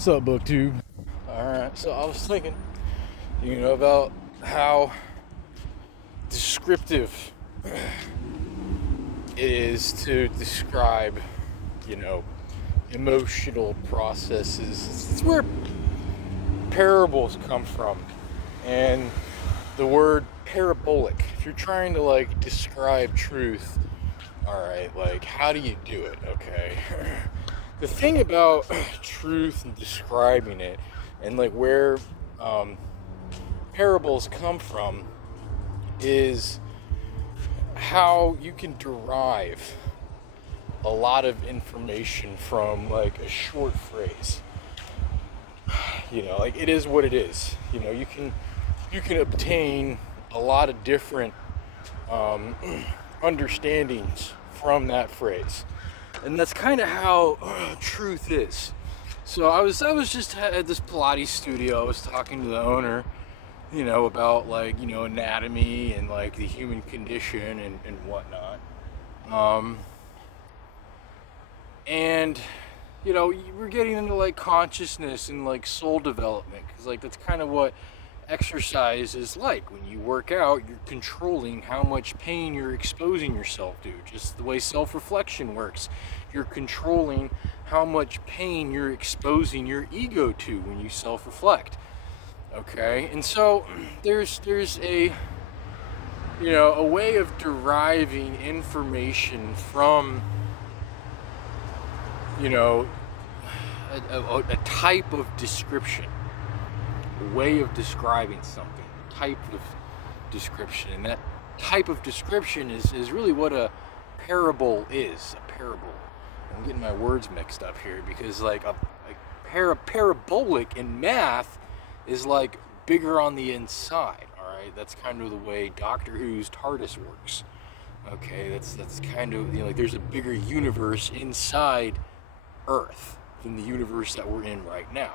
What's up, BookTube? Alright, so I was thinking, about how descriptive it is to describe, you know, emotional processes. It's where parables come from. And the word parabolic, if you're trying to describe truth, alright, how do you do it, okay? The thing about truth and describing it, and where parables come from, is how you can derive a lot of information from a short phrase. It is what it is. You can obtain a lot of different understandings from that phrase. And that's kind of how truth is. So I was just at this Pilates studio. I was talking to the owner, about anatomy and the human condition and whatnot. And we're getting into consciousness and soul development, because that's kind of what exercise is like. When you work out, you're controlling how much pain you're exposing yourself to, just the way self-reflection works. You're controlling how much pain you're exposing your ego to when you self-reflect. Okay, and so there's a a way of deriving information from a type of description, a way of describing something, a type of description. And that type of description is really what a parable is. A parable. I'm getting my words mixed up here, because parabolic in math is bigger on the inside. All right, that's kind of the way Doctor Who's TARDIS works. Okay, that's kind of there's a bigger universe inside Earth than the universe that we're in right now.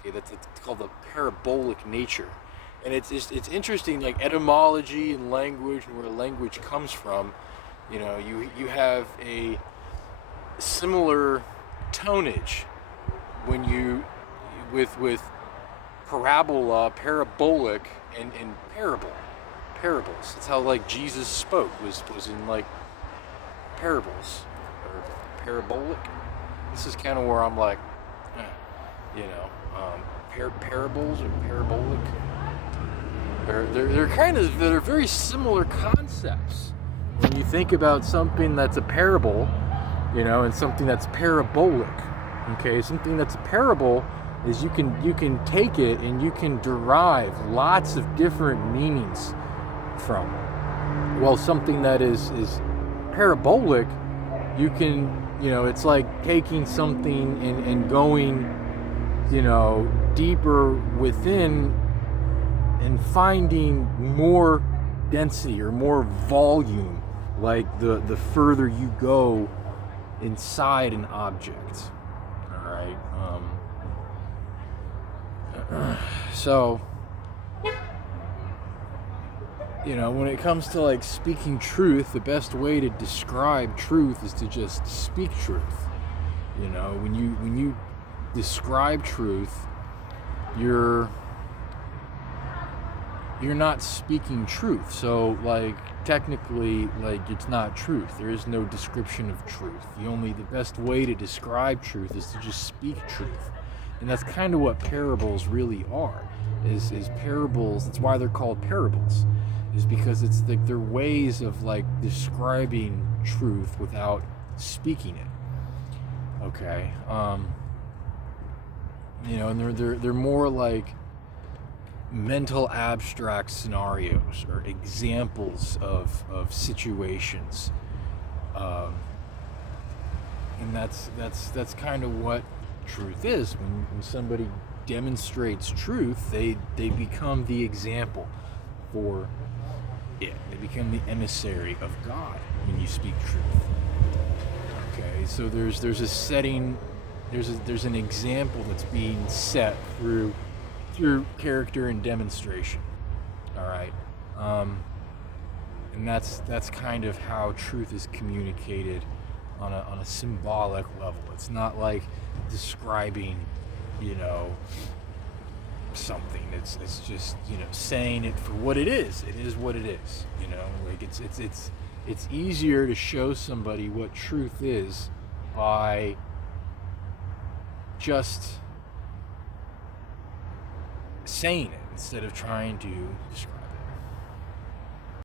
Okay, that's called the parabolic nature. And it's interesting, etymology and language, and where language comes from. You have a similar tonnage when you with parabola, parabolic, and parables. That's how Jesus spoke, was in parables, or parabolic. This is kind of where I'm parables or parabolic. They're very similar concepts. When you think about something that's a parable, and something that's parabolic. Okay, something that's a parable is you can take it and you can derive lots of different meanings from it. Well, something that is parabolic, you can it's like taking something and going deeper within and finding more density or more volume, the further you go inside an object. All right. So when it comes to speaking truth, the best way to describe truth is to just speak truth. When you describe truth, you're not speaking truth. So technically it's not truth. There is no description of truth. The best way to describe truth is to just speak truth. And that's kind of what parables really are. Is parables. That's why they're called parables. Is because it's they're ways of describing truth without speaking it. Okay. And they're more mental abstract scenarios or examples of situations. And that's kind of what truth is. When somebody demonstrates truth, they become the example for it. They become the emissary of God when you speak truth. Okay, so there's a setting, there's an example that's being set through character and demonstration. All right, and that's kind of how truth is communicated on a symbolic level. It's not like describing you know, something. It's just, you know, saying it for what it is. It is what it is. You know, like it's easier to show somebody what truth is by just saying it instead of trying to describe